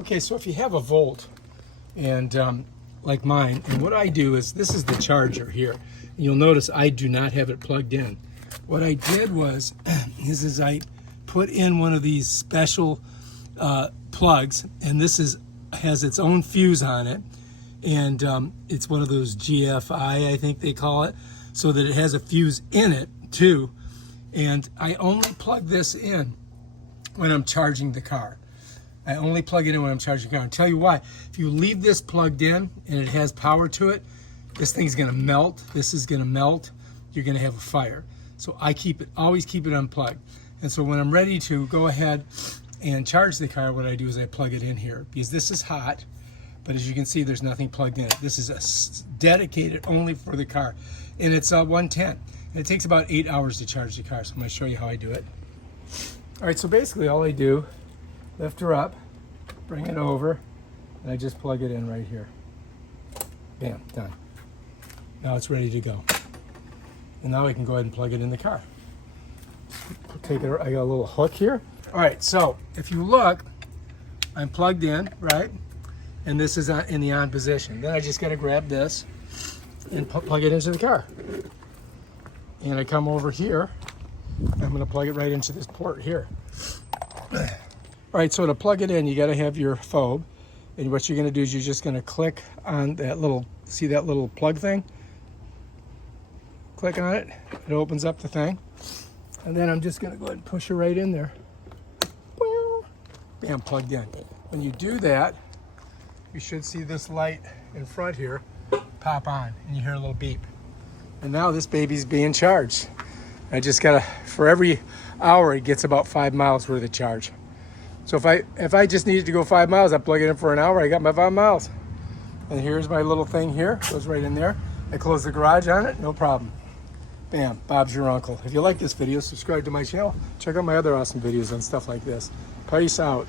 Okay, so if you have a Volt and like mine, and what I do is, this is the charger here. You'll notice I do not have it plugged in. What I did was, is I put in one of these special plugs, and this has its own fuse on it, and it's one of those GFCI, I think they call it, so that it has a fuse in it too. And I only plug this in when I'm charging the car. I only plug it in when I'm charging the car. I'll tell you why. If you leave this plugged in and it has power to it, this thing's gonna melt. This is gonna melt. You're gonna have a fire. So I always keep it unplugged. And so when I'm ready to go ahead and charge the car, what I do is I plug it in here, because this is hot, but as you can see, there's nothing plugged in. This is dedicated only for the car. And it's 110. And it takes about 8 hours to charge the car. So I'm gonna show you how I do it. All right, so basically all I do, lift her up, bring it over, and I just plug it in right here. Bam, done. Now it's ready to go. And now I can go ahead and plug it in the car. Take it, I got a little hook here. All right, so if you look, I'm plugged in, right? And this is in the on position. Then I just gotta grab this and plug it into the car. And I come over here, I'm gonna plug it right into this port here. All right, so to plug it in, you gotta have your fob. And what you're gonna do is you're just gonna click on that little, see that little plug thing? Click on it, it opens up the thing. And then I'm just gonna go ahead and push it right in there. Bam, plugged in. When you do that, you should see this light in front here pop on, and you hear a little beep. And now this baby's being charged. I just gotta, for every hour, it gets about 5 miles worth of charge. So if I just needed to go 5 miles, I plug it in for an hour, I got my 5 miles. And here's my little thing here, goes right in there. I close the garage on it, no problem. Bam, Bob's your uncle. If you like this video, subscribe to my channel. Check out my other awesome videos on stuff like this. Peace out.